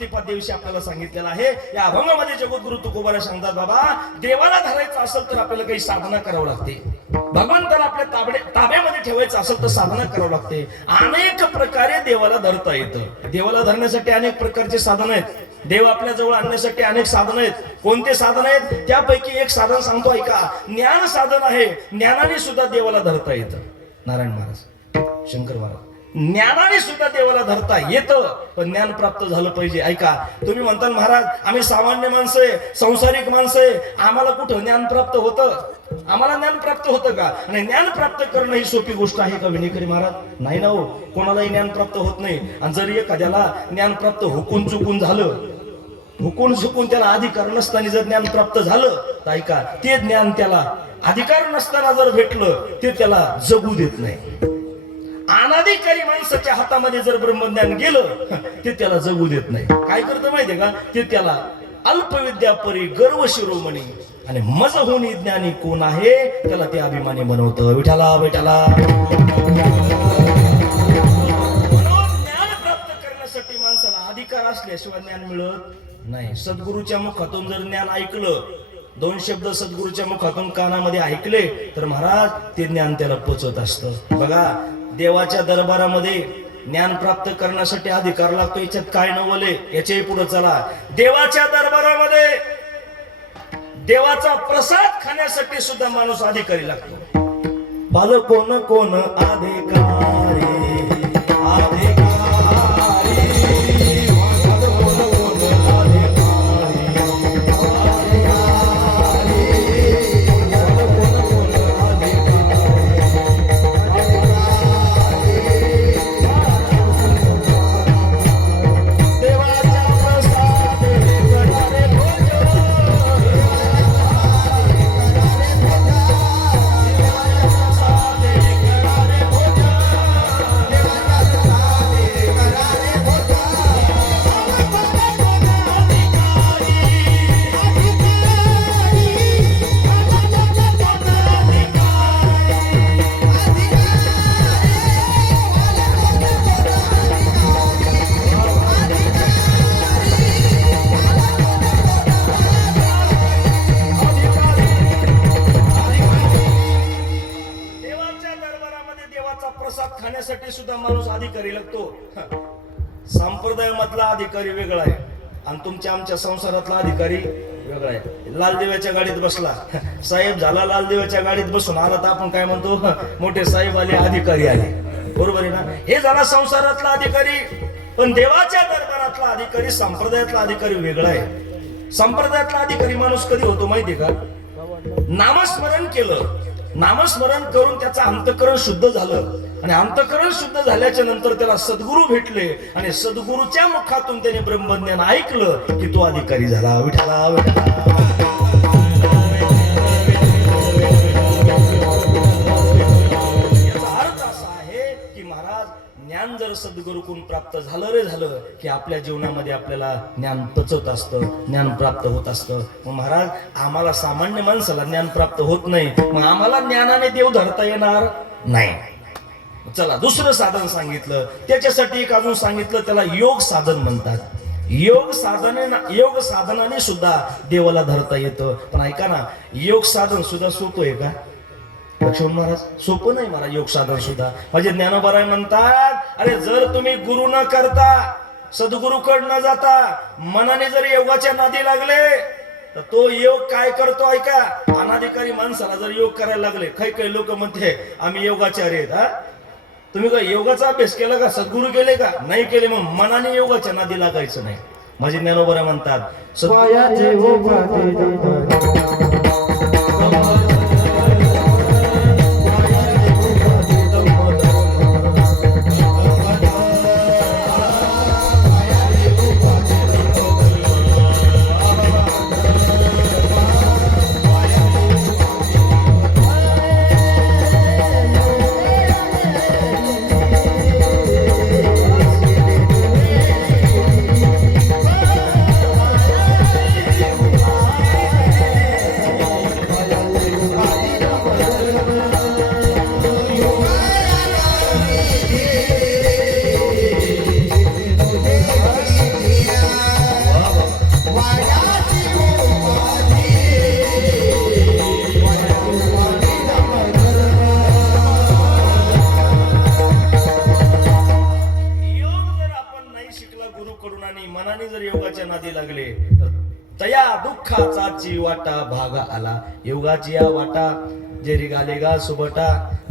प्रतिपाद्याविषयी आपल्याला सांगितलेलं आहे. या अभंगामध्ये जगद्गुरु तुकोबाराय सांगतात, बाबा देवाला धरायचं असेल तर आपल्याला काही साधना करावं लागते. भगवंताला आपल्या ताब्यामध्ये ठेवायचं असेल तर साधना करावं लागते. अनेक प्रकारे देवाला धरता येतं. देवाला धरण्यासाठी अनेक प्रकारचे साधन आहेत. देव आपल्या जवळ आणण्यासाठी अनेक साधन आहेत. कोणते साधन आहेत? त्यापैकी एक साधन सांगतो ऐका. ज्ञान साधन आहे. ज्ञानाने सुद्धा देवाला धरता येतं. नारायण महाराज, शंकर महाराज, ज्ञानाने सुद्धा देवाला धरता येतं, पण ज्ञान प्राप्त झालं पाहिजे. ऐका, तुम्ही म्हणताल महाराज आम्ही सामान्य माणसं आहे, संसारिक माणसं आहे, आम्हाला कुठं ज्ञान प्राप्त होतं? आम्हाला ज्ञान प्राप्त होतं का? आणि ज्ञान प्राप्त करणं ही सोपी गोष्ट आहे का विनेकरी महाराज? नाही ना हो, कोणालाही ज्ञान प्राप्त होत नाही. आणि जर एखाद्याला ज्ञान प्राप्त हुकून चुकून झालं, हुकून चुकून त्याला अधिकार नसताना जर ज्ञान प्राप्त झालं तर ऐका, ते ज्ञान त्याला अधिकार नसताना जर भेटलं ते त्याला जगू देत नाही. अनाधिकारी माणसाच्या हातामध्ये जर ब्रह्मज्ञान गेलं ते त्याला जगू देत नाही. काय करतं माहितीये का? ते त्याला अल्पविद्या परी गर्व शिरोमणी आणि मज होणी ज्ञानी कोण आहे त्याला ते अभिमानी बनवतं. विठाला विठाला. ज्ञान प्राप्त करण्यासाठी माणसाला अधिकार असल्याशिवाय ज्ञान मिळत नाही. सद्गुरूच्या मुखातून जर ज्ञान ऐकलं, दोन शब्द सद्गुरूच्या मुखातून कानामध्ये ऐकले तर महाराज ते ज्ञान त्याला पोचत असतं. बघा, देवाच्या दरबारामध्ये ज्ञान प्राप्त करण्यासाठी अधिकार लागतो. याच्यात काय नवले? याच्याही पुढे चला. देवाच्या दरबारामध्ये देवाचा प्रसाद खाण्यासाठी सुद्धा माणूस अधिकारी लागतो. बाल कोण कोण अधिकारी अधिकारी. खाण्यासाठी सुद्धा माणूस अधिकारी लागतो. संप्रदायामधला अधिकारी वेगळा आहे आणि तुमच्या आमच्या संसारातला अधिकारी वेगळा आहे. लालदेवाच्या गाडीत बसला, साहेब झाला, लालदेवाच्या गाडीत बसून आला तर आपण काय म्हणतो? मोठे साहेब आले, अधिकारी आले. बरोबर आहे ना? हे झाला संसारातला अधिकारी. पण देवाच्या दरबारातला अधिकारी, संप्रदायातला अधिकारी वेगळा आहे. संप्रदायातला अधिकारी माणूस कधी होतो माहितीये का? नामस्मरण केलं, नामस्मरण करून त्याचं अंतःकरण शुद्ध झालं आणि अंतःकरण शुद्ध झाल्याच्या नंतर त्याला सद्गुरू भेटले आणि सद्गुरूच्या मुखातून त्याने ब्रह्मज्ञान ऐकलं की तो अधिकारी झाला. विठाला विठाला. ज्ञान जर सद्गुरूकडून प्राप्त झालं रे झालं की आपल्या जीवनामध्ये आपल्याला ज्ञान पचत असतं, ज्ञान प्राप्त होत असतं. मग महाराज आम्हाला सामान्य माणसाला ज्ञान प्राप्त होत नाही, मग आम्हाला ज्ञानाने देव धरता येणार नाही. चला, दुसरं साधन सांगितलं. त्याच्यासाठी एक अजून सांगितलं, त्याला योग साधन म्हणतात. योग साधनाने सुद्धा देवाला धरता येतं. पण ऐका ना, योग साधन सुद्धा सोपं आहे का लक्ष्मण महाराज? सोपं नाही महाराज योग साधन सुद्धा. म्हणजे ज्ञानोबाराय म्हणतात, अरे जर तुम्ही गुरु न करता, सद्गुरूकड न जाता मनाने जर योगाच्या नादी लागले तर तो योग काय करतो ऐका. अनाधिकारी माणसाला जर योग करायला लागले, काही लोक म्हणते आम्ही योगाचार्य आहेत. हा, तुम्ही काय योगाचा अभ्यास केला का? सद्गुरू केले का? नाही केले. मग मनाने योगाच्या नादी लागायचं नाही. माझे ज्ञानोबाराय म्हणतात, गुरुकडून आणि मनाने जर योगाच्या नादी लागले तर तया दुःखाचा चिवाटा भागा आला. योगाची या वाटा जे रिगाले गा सुबटा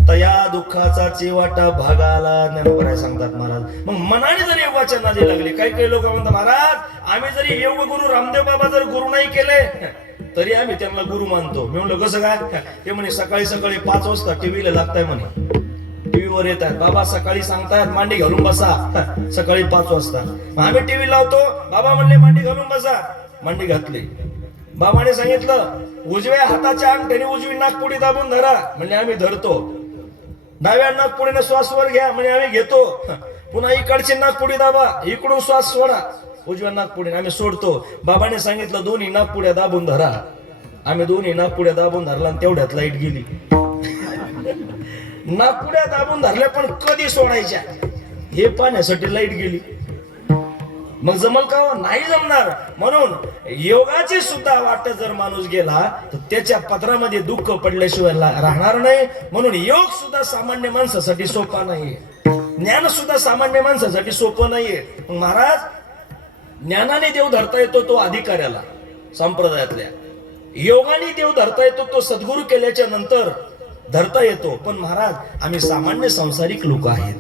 तया दुःखाचा चिवाटा भागा आला. ज्ञानोबराय सांगतात महाराज. मग मनाने जर योगाच्या नादी लागले, काही काही लोक म्हणतात महाराज आम्ही जरी योग गुरु रामदेव बाबा जर गुरु नाही केले तरी आम्ही त्यांना गुरु मानतो. मी म्हणलं कसं काय? ते म्हणे सकाळी सकाळी 5 वाजता टीव्हीला लागताय म्हणे, टीव्हीवर येत आहेत बाबा सकाळी सांगतायत मांडी घालून बसा सकाळी 5 वाजता. आम्ही टीव्ही लावतो, बाबा म्हणले मांडी घालून बसा, मांडी घातली. बाबाने सांगितलं उजव्या हाताच्या अंगठ्याने उजवी नाकपुडी दाबून धरा, म्हणजे आम्ही धरतो. डाव्या नाकपुडीने श्वास वर घ्या, म्हणजे आम्ही घेतो. पुन्हा इकडची नाकपुडी दाबा, इकडून श्वास सोडा उजव्या नाकपुडीने, आम्ही सोडतो. बाबाने सांगितलं दोन्ही नाकपुड्या दाबून धरा. आम्ही दोन्ही नाकपुड्या दाबून धरला आणि तेवढ्यात लाईट गेली. नाकपुड्या दाबून धरल्या पण कधी सोडायच्या हे पाहण्यासाठी लाईट गेली. मग जमल का? नाही जमणार. म्हणून योगाची सुद्धा वाट जर माणूस गेला तर त्याच्या पदरामध्ये दुःख पडल्याशिवाय राहणार नाही. म्हणून योग सुद्धा सामान्य माणसासाठी सोपा नाहीये, ज्ञान सुद्धा सामान्य माणसासाठी सोपं नाहीये. महाराज ज्ञानाने देव धरता येतो तो अधिकाऱ्याला संप्रदायातल्या, योगाने देव धरता येतो तो सद्गुरू केल्याच्या नंतर धरता येतो. पण महाराज आम्ही सामान्य संसारिक लोक आहेत,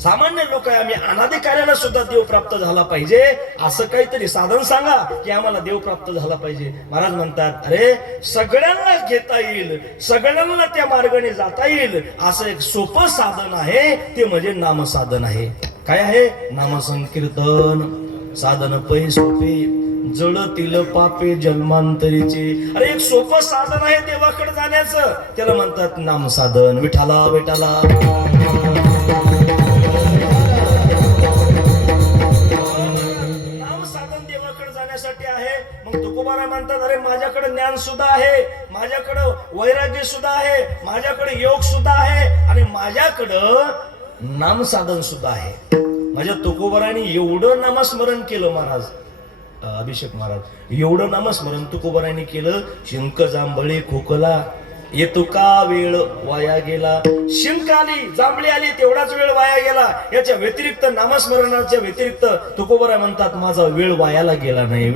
सामान्य लोक आहे. आम्ही अनाधिकाऱ्याला सुद्धा देव प्राप्त झाला पाहिजे असं काहीतरी साधन सांगा की आम्हाला देव प्राप्त झाला पाहिजे. महाराज म्हणतात अरे सगळ्यांना घेता येईल, सगळ्यांना त्या मार्गाने जाता येईल असं एक सोपं साधन आहे, ते म्हणजे नामसाधन आहे. काय आहे? नामसंकीर्तन. साधन पै सोपे जळतील पापे जन्मांतरीचे. अरे एक सोपं साधन आहे देवाकडे जाण्याचं, त्याला म्हणतात नामसाधन. विठाला विठाला आहे. मग तुकोबाराय म्हणतात अरे माझ्याकडे ज्ञान सुद्धा आहे, माझ्याकडे वैराग्य सुद्धा आहे, माझ्याकडे योग सुद्धा आहे आणि माझ्याकडं नामसाधन सुद्धा आहे. माझ्या तुकोबाराने एवढं नामस्मरण केलं महाराज, अभिषेक महाराज एवढं नामस्मरण तुकोबाराने केलं. शिंक जांभळे खोकला येतो का वेळ वाया गेला. शिंक आली जांभळी आली तेवढाच वेळ वाया गेला. याच्या व्यतिरिक्त नामस्मरणाच्या व्यतिरिक्त तुकोबाराय म्हणतात माझा वेळ वायाला गेला नाही.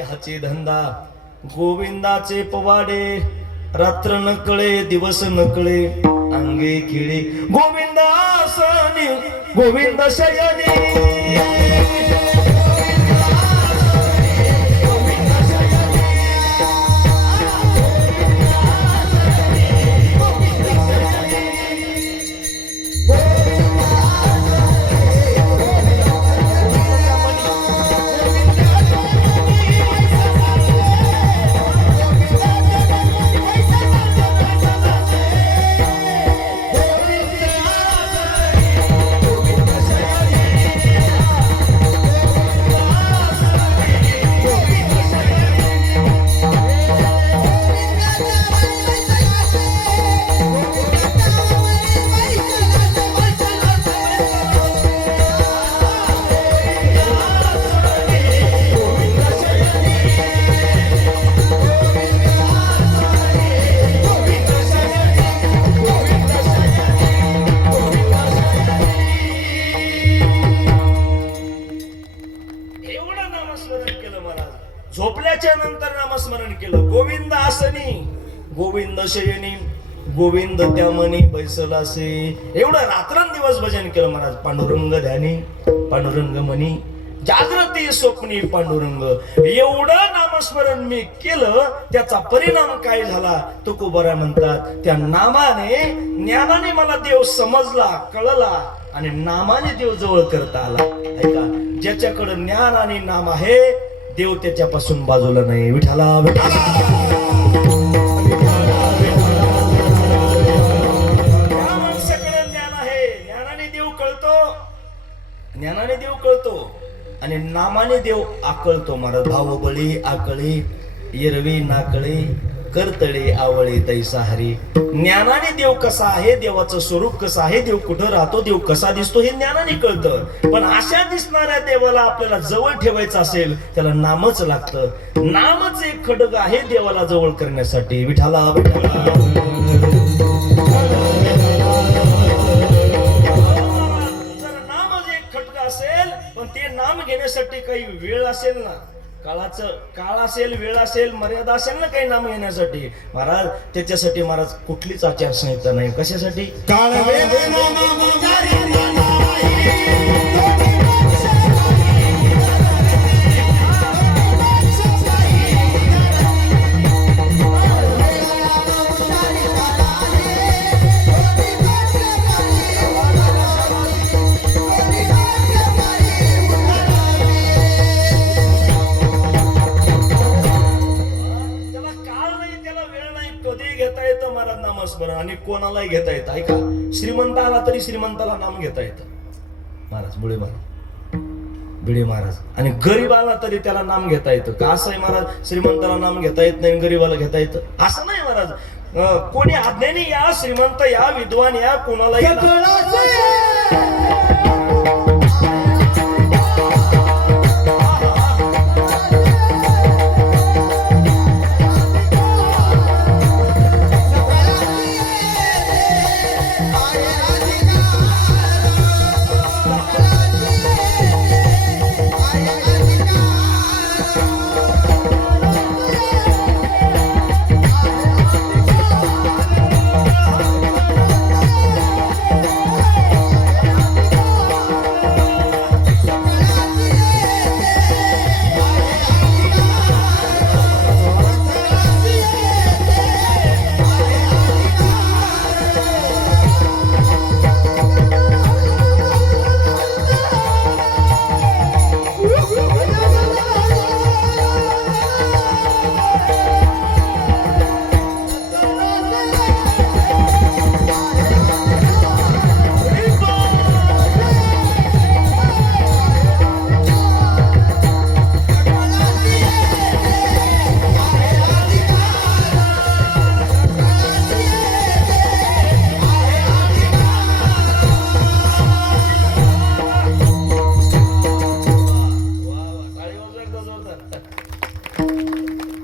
हाचे धंदा गोविंदाचे पवाडे. रात्र नकळे दिवस नकळे अंगे खिळे गोविंदासनी गोविंद शयनी. झोपल्याच्या नंतर नामस्मरण केलं. गोविंद आसनी गोविंद शयनी गोविंद त्या मनी बैसलासे. एवढं रात्रंदिवस भजन केलं महाराज. पांडुरंग ध्यानी पांडुरंग मनी जागृती स्वप्नी पांडुरंग. एवढं नामस्मरण मी केलं, त्याचा परिणाम काय झाला? तुकोबरा म्हणतात, त्या नामाने ज्ञानाने मला देव समजला, कळला आणि नामाने देव जवळ करता आला. ऐका, ज्याच्याकडे ज्ञान आणि नाम आहे, देव त्याच्यापासून बाजूला नाही. विठाला विठाला. ज्ञानाने देव कळतो आणि नामाने देव आकळतो. महाराज, भावबळी आकळे येरवी नाकळे करतळे आवळे तैसा हरी. ज्ञानाने देव कसा आहे, देवाचं स्वरूप कसं आहे, देव कुठं राहतो, देव कसा दिसतो, हे ज्ञानाने कळतं. पण अशा दिसणाऱ्या देवाला आपल्याला जवळ ठेवायचं असेल, त्याला नामच लागतं. नामच एक खडग आहे देवाला जवळ करण्यासाठी. विठाला विठाला. पण ते नाम घेण्यासाठी काही वेळ असेल ना, काळ असेल, वेळ असेल, मर्यादा असेल ना काही नाम घेण्यासाठी. महाराज, त्याच्यासाठी महाराज कुठलीच आचारसंहिता नाही. कशासाठी? काळ आणि कोणालाही घेता येतं. ऐका, श्रीमंत आला तरी श्रीमंताला नाम घेता येतं. महाराज बुळे महाराज, भिडे महाराज. आणि गरीब आला तरी त्याला नाम घेता येतं. का असं आहे महाराज? श्रीमंताला नाम घेता येत नाही, गरीबाला घेता येतं असं नाही महाराज. कोणी आज्ञेने या, श्रीमंत या, विद्वान या, कोणालाही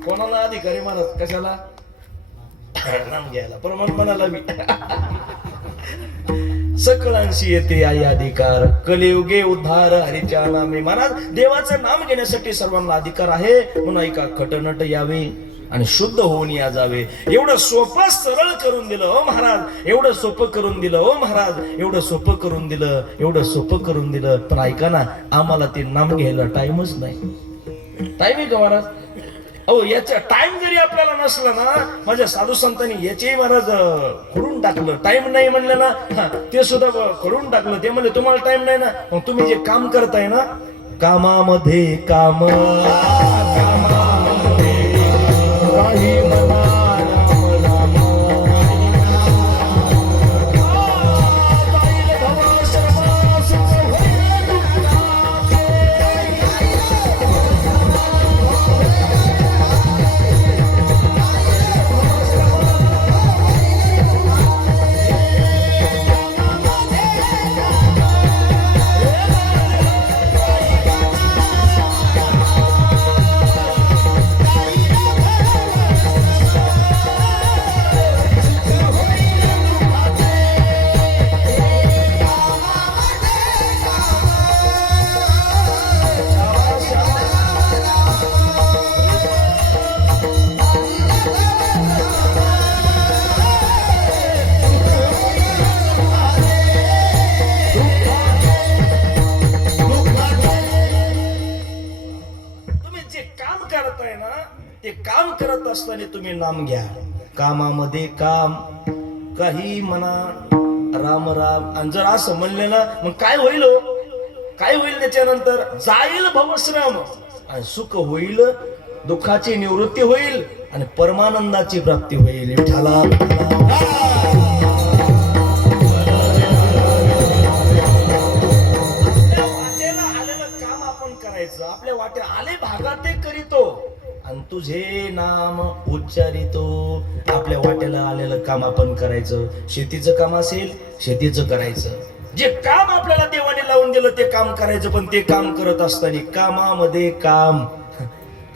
कोणाला अधिकारी महाराज? कशाला? नाम घ्यायला. परमात्म्याला बी सकळांशी येते आई अधिकार, कलियुगे उद्धार हरीच्या नामे. महाराज, देवाचं नाम घेण्यासाठी सर्वांना अधिकार आहे. म्हणून ऐका, खटनट यावे आणि शुद्ध होऊन या जावे. एवढं सोपं सरळ करून दिलं हो महाराज, एवढं सोपं करून दिलं हो महाराज, एवढं सोपं करून दिलं, एवढं सोपं करून दिलं. पण ऐका ना, आम्हाला ते नाम घ्यायला टाइमच नाही. टाइम आहे का महाराज? अहो, याचा टाइम जरी आपल्याला नसला ना, माझ्या साधू संतांनी याचे महाराज खोडून टाकलं. टाइम नाही म्हणलं ना, ते सुद्धा खोडून टाकलं. ते म्हणले तुम्हाला टाइम नाही ना, मग तुम्ही जे काम करताय ना, कामामध्ये काम काही म्हणा करत असताना तुम्ही नाम घ्या. कामामध्ये काम, काही म्हणा, राम राम. आणि जर असं म्हणले ना, मग काय होईल हो? काय होईल त्याच्यानंतर? जाईल भवश्रम आणि सुख होईल, दुःखाची निवृत्ती होईल आणि परमानंदाची प्राप्ती होईल. विठ्ठला आपल्या वाटे आले भागात ते करीतो आणि तुझे नाम उच्चारितो. आपल्या वाट्याला आलेलं काम आपण करायचं. शेतीचं काम असेल, शेतीचं करायचं. जे काम आपल्याला देवाने लावून दिलं ते काम करायचं. पण ते काम करत असताना कामामध्ये काम,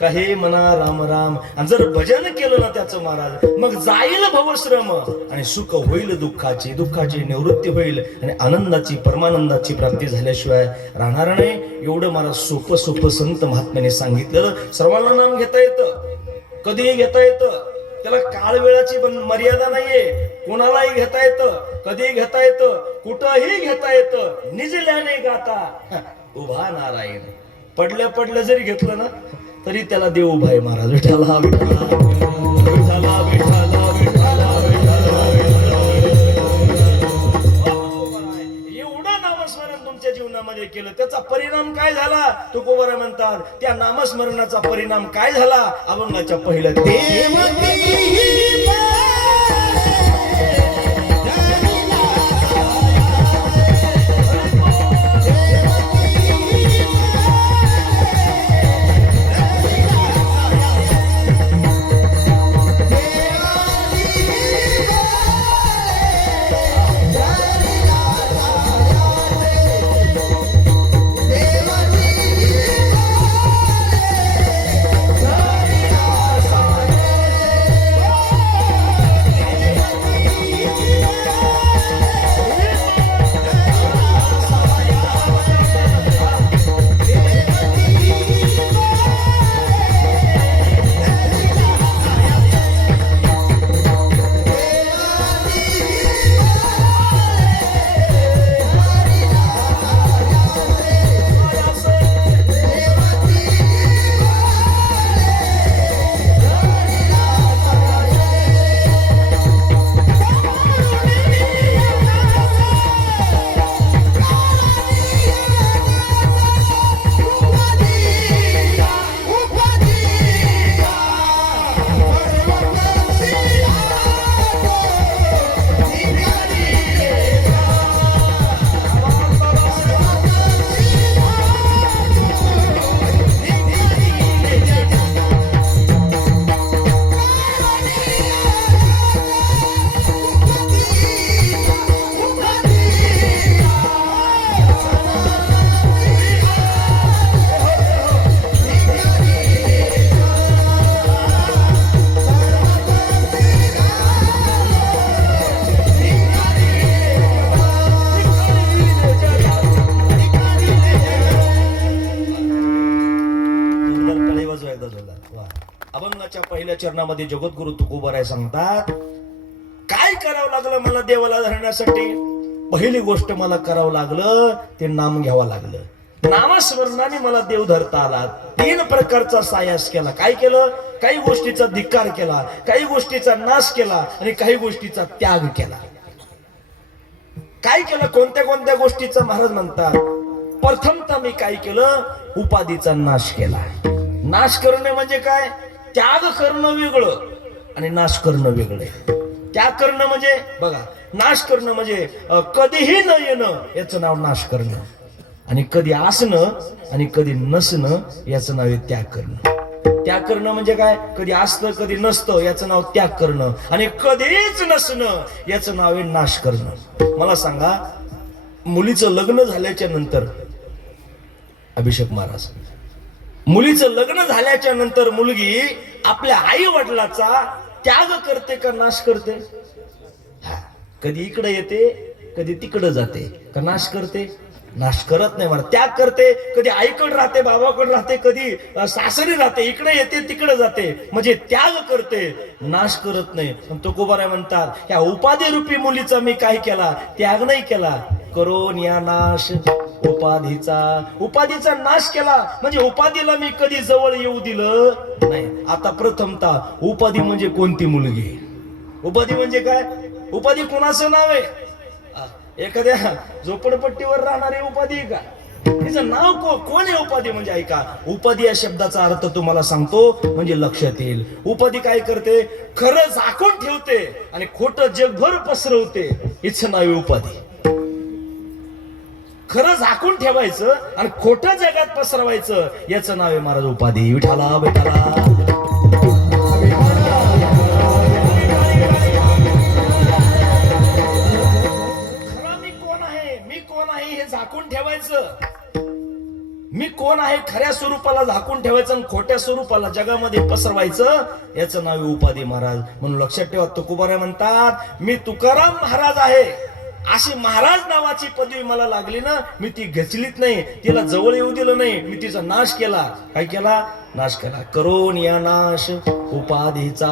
काही म्हणा, राम राम. आणि जर भजन केलं ना त्याचं महाराज, मग जाईल भवश्रम आणि सुख होईल, दुःखाची निवृत्ती होईल आणि आनंदाची, परमानंदाची प्राप्ती झाल्याशिवाय राहणार नाही. एवढं मला सोपं संत महात्म्याने सांगितलेलं. सर्वांना नाम घेता येतं, कधीही घेता येतं. त्याला काळ वेळाची मर्यादा नाहीये. कोणालाही घेता येतं, कधीही घेता येतं, कुठंही घेता येतं. निजल्याने गाता उभा नारायण. पडल्या जरी घेतलं ना तरी त्याला देव उभा आहे महाराज. विठ्ठला विठ्ठला विठ्ठला विठ्ठला विठ्ठला एवढं नामस्मरण तुमच्या जीवनामध्ये केलं, त्याचा परिणाम काय झाला? तुकोबाराय म्हणतात, त्या नामस्मरणाचा परिणाम काय झाला? अभंगाच्या पहिल्या अभंगाच्या पहिल्या चरणामध्ये जगद्गुरु तुकोबाराय सांगतात, काय करावं लागलं मला देवाला धरण्यासाठी? पहिली गोष्ट मला करावं लागलं ते नाम घ्यावं लागलं. नामस्मरणाने मला देव धरता आला. 3 प्रकारचा सायास केला. काय केलं? काही गोष्टीचा धिक्कार केला, काही गोष्टीचा नाश केला आणि काही गोष्टीचा त्याग केला. काय केलं? कोणत्या गोष्टीचा? महाराज म्हणतात, प्रथमतः मी काय केलं? उपाधीचा नाश केला. नाश करणे म्हणजे काय? त्याग करणं वेगळं आणि नाश करणं वेगळं. त्याग करणं म्हणजे बघा, नाश करणं म्हणजे कधीही न येणं याचं नाव नाश करणं, आणि कधी असणं आणि कधी नसणं याचं नाव आहे त्याग करणं. त्याग करणं म्हणजे काय? कधी असतं कधी नसतं याचं नाव त्याग करणं, आणि कधीच नसणं याचं नाव आहे नाश करणं. मला सांगा, मुलीचं लग्न झाल्याच्या नंतर, अभिषेक महाराज, मुलीचं लग्न झाल्याच्या नंतर मुलगी आपल्या आई वडिलाचा त्याग करते का नाश करते? कधी इकडे येते, कधी तिकडे जाते. का नाश करते? नाश करत नाही मला. त्याग करते. कधी आईकडे राहते, बाबाकडे राहते, कधी सासरी राहते, इकडे येते तिकडे जाते. म्हणजे त्याग करते, नाश करत नाही. पण तुकोबाराय म्हणतात, या उपाधी रूपी मुलीचा मी काय केला? त्याग नाही केला. करोन या नाश उपाधीचा नाश केला म्हणजे उपाधीला मी कधी जवळ येऊ दिलं नाही. आता प्रथमतः उपाधी म्हणजे कोणती मुलगी, उपाधी म्हणजे काय, उपाधी कोणाचं नाव आहे? एखाद्या झोपडपट्टीवर राहणारी उपाधी का? तिचं नाव कोण आहे? उपाधी म्हणजे ऐका, उपाधी या शब्दाचा अर्थ तुम्हाला सांगतो म्हणजे लक्षात येईल. उपाधी काय करते? खरं झाकून ठेवते आणि खोटं जगभर पसरवते. हिचं नाव आहे उपाधी. खरं झाकून ठेवायचं आणि खोटं जगात पसरवायचं, याचं नाव आहे महाराज उपाधी. विठाला बेठाला झाकून ठेवायचं. मी कोण आहे खऱ्या स्वरूपाला झाकून ठेवायचं आणि खोट्या स्वरूपाला जगामध्ये पसरवायचं, याचं नाव उपाधी महाराज. म्हणून लक्षात ठेवा, तुकोबाराय म्हणतात मी तुकाराम महाराज आहे. अशी महाराज नावाची पदवी मला लागली ना, मी ती घेतलीच नाही, तिला जवळ येऊ दिलं नाही, मी तिचा नाश केला. काय केला? नाश केला. करून या नाश उपाधीचा,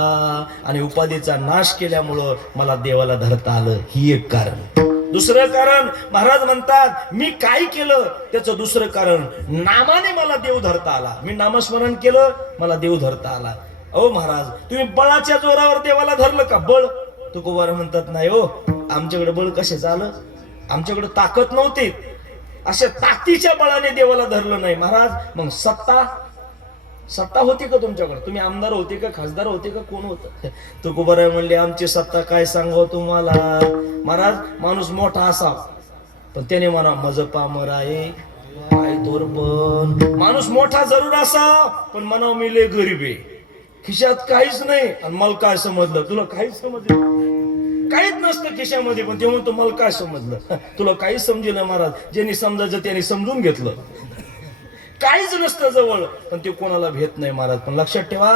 आणि उपाधीचा नाश केल्यामुळं मला देवाला धरता आलं. ही एक कारण. दुसरं कारण महाराज म्हणतात मी काय केलं त्याचं दुसरं कारण, नामाने मला देव धरता आला. मी नामस्मरण केलं, मला देव धरता आला. अहो महाराज, तुम्ही बळाच्या जोरावर देवाला धरलं का? बळ? तुकोबाराय म्हणतात नाही हो, आमच्याकडे बळ कशाचं आलं? आमच्याकडे ताकद नव्हती, अशा ताकदीच्या बळाने देवाला धरलं नाही महाराज. मग सत्ता होती का तुमच्याकडे? तुम्ही आमदार होते का, खासदार होते का, कोण होतं? तुकोबाराय म्हणले आमची सत्ता काय सांगावं तुम्हाला महाराज. माणूस मोठा असा पण त्याने म्हणा मज पामर आहे काय तोर, पण माणूस मोठा जरूर असा पण म्हणावं मी लय गरीब आहे, खिशात काहीच नाही. आणि मला काय समजलं? तुला काहीच समजलं? काहीच नसतं खिशामध्ये, पण ते म्हणतो मला काय समजलं? तुला काहीच समजेल महाराज. ज्यांनी समजायचं त्यांनी समजून घेतलं. काहीच नसतं जवळ पण ते कोणाला भेट नाही महाराज. पण लक्षात ठेवा,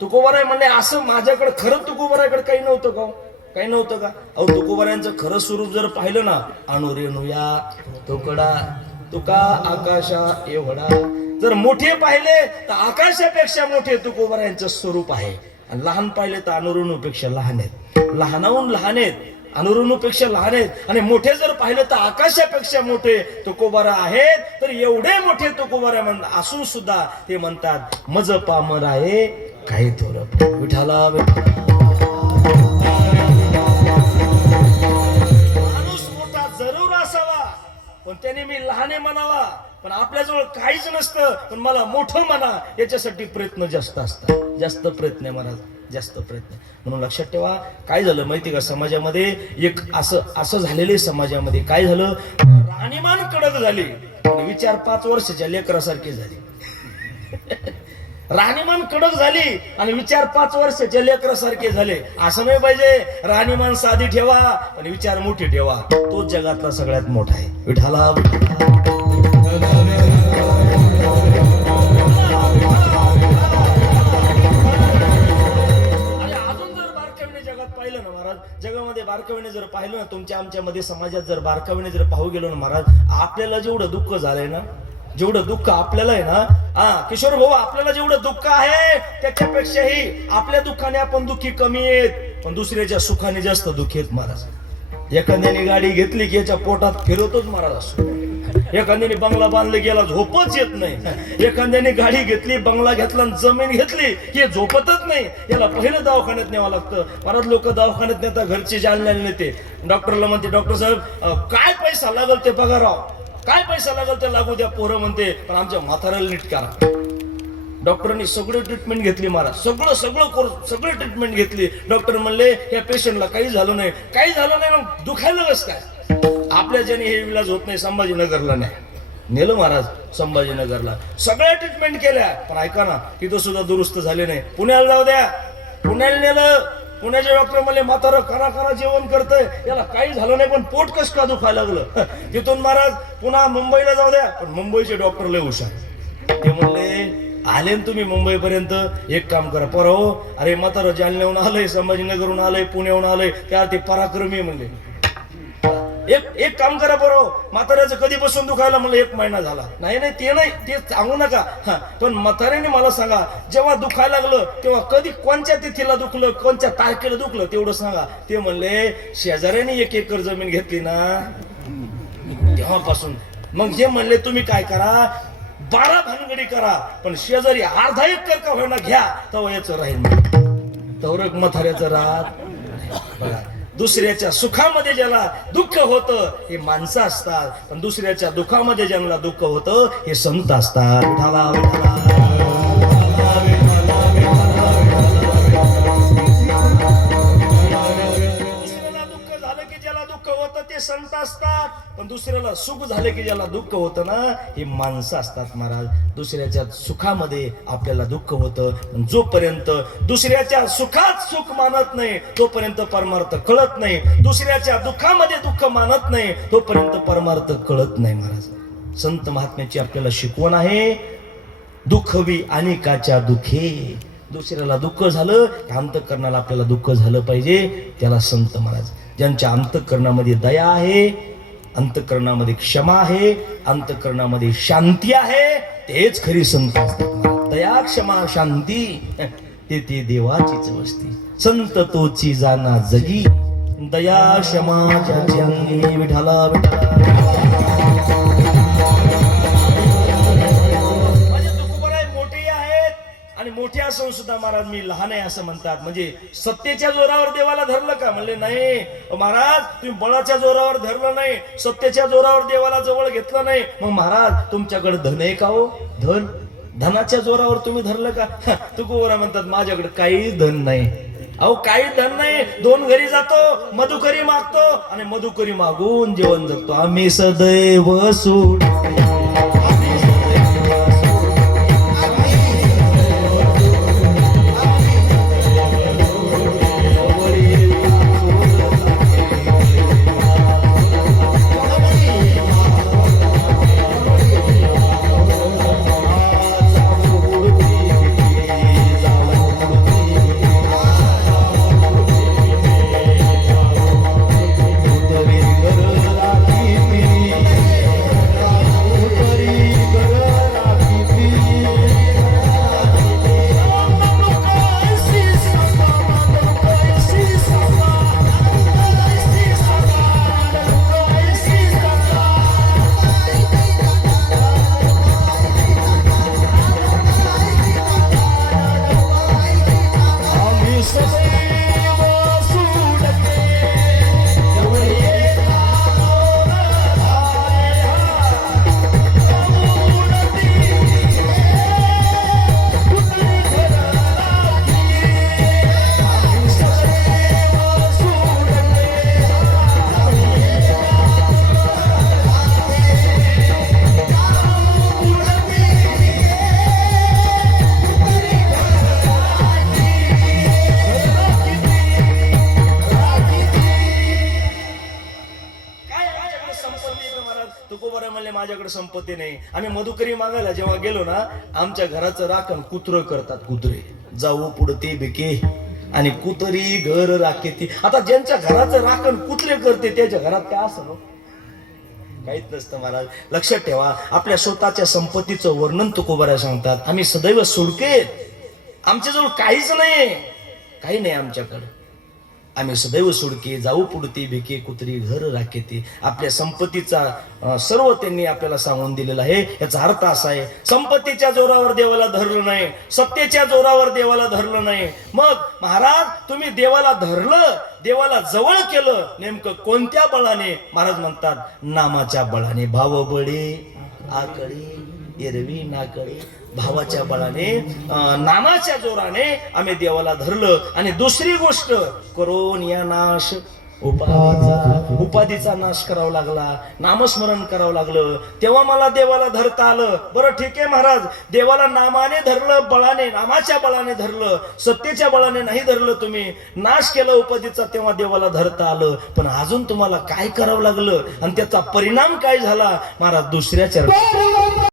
तुकोबाराय म्हणले असं माझ्याकडे खरं तुकोबारायकडे काही नव्हतं का? काही नव्हतं का? अहो तुकोबारायांचं खरं स्वरूप जर पाहिलं ना, अनुरेणुया तुकडा तुका आकाशा एवढा, जर मोठे पाहिले तर आकाशापेक्षा मोठे तुकोबारायांचं स्वरूप आहे. आणि लहान पाहिले तर अनुरेणूपेक्षा लहान आहेत, लहानाहून लहान आहेत, अनुरेणूपेक्षा लहान आहेत. आणि मोठे जर पाहिलं तर आकाशापेक्षा मोठे तुकोबारा आहेत. तर एवढे मोठे तुकोबारा असून सुद्धा ते म्हणतात मज पामर आहे काही थोर. विठाला माणूस मोठा जरूर असावा पण त्याने मी लहाने म्हणावा. पण आपल्याजवळ काहीच नसतं पण मला मोठं म्हणा, याच्यासाठी प्रयत्न जास्त असतात. जास्त प्रयत्न आहे महाराज, जास्त प्रयत्न. म्हणून लक्षात ठेवा, काय झालं माहिती का? समाजामध्ये एक असं झालेले, समाजामध्ये काय झालं, राहणीमान कडक झाली, विचार 5 वर्षाच्या लेकरासारखे झाले. राहणीमान कडक झाली आणि विचार 5 वर्षाच्या लेकरासारखे झाले. असं नाही पाहिजे. राहणीमान साधी ठेवा आणि विचार मोठे ठेवा, तोच जगातला सगळ्यात मोठा आहे. विठाला जगामध्ये बारकाईने जर पाहिलं ना, तुमच्या आमच्यामध्ये समाजात जर बारकाईने जर पाहू गेलो ना महाराज, आपल्याला जेवढं दुःख झालंय ना, जेवढं दुःख आपल्याला आहे ना, किशोर भाऊ, आपल्याला जेवढं दुःख आहे त्याच्यापेक्षाही आपल्या दुःखाने आपण दुःखी कमी आहेत, पण दुसऱ्याच्या सुखाने जास्त दुःखी आहेत महाराज. एखाद्याने गाडी घेतली की याच्या पोटात फिरवतोच महाराज असतो. एखाद्याने बंगला बांधला गेला झोपच येत नाही. एखाद्याने गाडी घेतली, बंगला घेतला, जमीन घेतली की झोपतच नाही. याला पहिलं दवाखान्यात न्यावं लागतं महाराज. लोक दवाखान्यात नेतात, घरचे जाणलेले नेते. डॉक्टरला म्हणते डॉक्टर साहेब काय पैसा लागल ते बघा राव, काय पैसा लागल ते लागू द्या. पोरं म्हणते पण आमच्या म्हाताऱ्याला नीट करा. डॉक्टरांनी सगळी ट्रीटमेंट घेतली महाराज, सगळं ट्रीटमेंट घेतली. डॉक्टर म्हणले या पेशंटला काही झालं नाही, काही झालं नाही. मग दुखायला कस काय? आपल्या ज्याने हे इलाज होत नाही, संभाजीनगरला नाही नेलं महाराज. संभाजीनगरला सगळ्या ट्रीटमेंट केल्या पण ऐका ना, तिथं सुद्धा दुरुस्त झाले नाही. पुण्याला जाऊ द्या, पुण्याला नेलं. पुण्याचे डॉक्टर म्हणले म्हातारं करा जेवण करतंय, याला काही झालं नाही पण पोट कस का दुखायला लागलं. तिथून महाराज पुन्हा मुंबईला जाऊ द्या, पण मुंबईचे डॉक्टर लय हुशार. ते म्हणले आले तुम्ही मुंबईपर्यंत, एक काम करा पोरा हो, अरे म्हातारं जालन्याहून आलंय, संभाजीनगरहून आलंय, पुण्याहून आलंय, त्या ते पराक्रमी म्हणले. एक काम करा बरं, म्हाताऱ्याचं कधीपासून दुखायला? मला 1 महिना झाला. नाही ते सांगू नका. पण म्हाताऱ्याने मला सांगा, जेव्हा दुखायला लागलं तेव्हा कधी कोणत्या तिथीला दुखलं, कोणत्या तारखेला दुखलं तेवढं सांगा. ते म्हणले शेजाऱ्याने 1 एकर जमीन घेतली ना तेव्हापासून मग हे म्हणले तुम्ही काय करा, 12 भानगडी करा, पण शेजारी अर्धा एकर का होईना घ्या, तवयाचं राहील, तवरक मथाऱ्याचं राहत. बघा, दुसऱ्याच्या सुखामध्ये ज्याला दुःख होतं हे माणसं असतात, पण दुसऱ्याच्या दुःखामध्ये ज्यांना दुःख होतं हे संत असतात. विठाला विठाला संत असतात, पण दुसऱ्याला सुख झाले की ज्याला दुःख होतं ना हे माणसं असतात महाराज. दुसऱ्याच्या सुखामध्ये आपल्याला दुःख होतं, पण जोपर्यंत दुसऱ्याच्या सुखात सुख मानत नाही तोपर्यंत परमार्थ कळत नाही, दुसऱ्याच्या दुःखामध्ये दुःख मानत नाही तोपर्यंत परमार्थ कळत नाही महाराज. संत महात्म्याची आपल्याला शिकवण आहे, दुःखवी अनेकाच्या दुःखे. दुसऱ्याला दुःख झालं अंतःकरणाला आपल्याला दुःख झालं पाहिजे, त्याला संत महाराज. ज्यांच्या अंतःकरणामध्ये दया आहे, अंतःकरणामध्ये क्षमा आहे, अंतःकरणामध्ये शांती आहे, तेच खरी संत असतात. दया क्षमा शांती ते देवाचीच वस्ती. संत तोची जाना जगी, दया क्षमा ज्याची अंगी. विठाला विठाला. आणि मोठे असून सुद्धा महाराज मी लहान आहे असं म्हणतात. म्हणजे सत्तेच्या जोरावर देवाला धरलं का? म्हणले नाही महाराज, तुम्ही बळाच्या जोरावर धरलं नाही, सत्तेच्या जोरावर देवाला जवळ घेतलं नाही. मग महाराज तुमच्याकडे धन आहे का हो? धन, धनाच्या जोरावर तुम्ही धरलं का? तुकोबरा म्हणतात माझ्याकडे काही धन नाही. अहो काही धन नाही, 2 घरी जातो, मधुकरी मागतो आणि मधुकरी मागून जेवण जगतो. आम्ही सदैव सोड माझ्याकडे संपत्ती नाही. आम्ही मधुकरी मागायला जेव्हा गेलो ना, आमच्या घराचं राखण कुत्र करतात. कुत्रे जाऊ पुढते बेके आणि कुतरी घर राखे ती. आता ज्यांच्या घराचं राखण कुत्रे करते त्याच्या घरात काय असं काहीच नसतं महाराज. लक्षात ठेवा, आपल्या स्वतःच्या संपत्तीचं वर्णन तुकोबरा सांगतात. आम्ही सदैव सुडकेत, आमच्याजवळ काहीच नाही, काही नाही आमच्याकडे. आम्ही सदैव सुडके, जाऊ पुढती भिके कुत्री घर राखेती. आपल्या संपत्तीचा सर्व त्यांनी आपल्याला सांगून दिलेला आहे. याचा अर्थ असा आहे, संपत्तीच्या जोरावर देवाला धरलं नाही, सत्तेच्या जोरावर देवाला धरलं नाही. मग महाराज तुम्ही देवाला धरलं, देवाला जवळ केलं, नेमकं कोणत्या बळाने? महाराज म्हणतात नामाच्या बळाने. भाव बळे आकळे एरवी नाकळे. भावाच्या बळाने, नामाच्या जोराने आम्ही देवाला धरलं. आणि दुसरी गोष्ट, करून या नाश उपाधीचा नाश करावा लागला, नामस्मरण करावं लागलं, तेव्हा मला देवाला धरता आलं. बरं ठीक आहे महाराज, देवाला नामाने धरलं, बळाने, नामाच्या बळाने धरलं, सत्तेच्या बळाने नाही धरलं, तुम्ही नाश केला उपाधीचा, तेव्हा देवाला धरता आलं. पण अजून तुम्हाला काय करावं लागलं आणि त्याचा परिणाम काय झाला महाराज? दुसऱ्या चरणी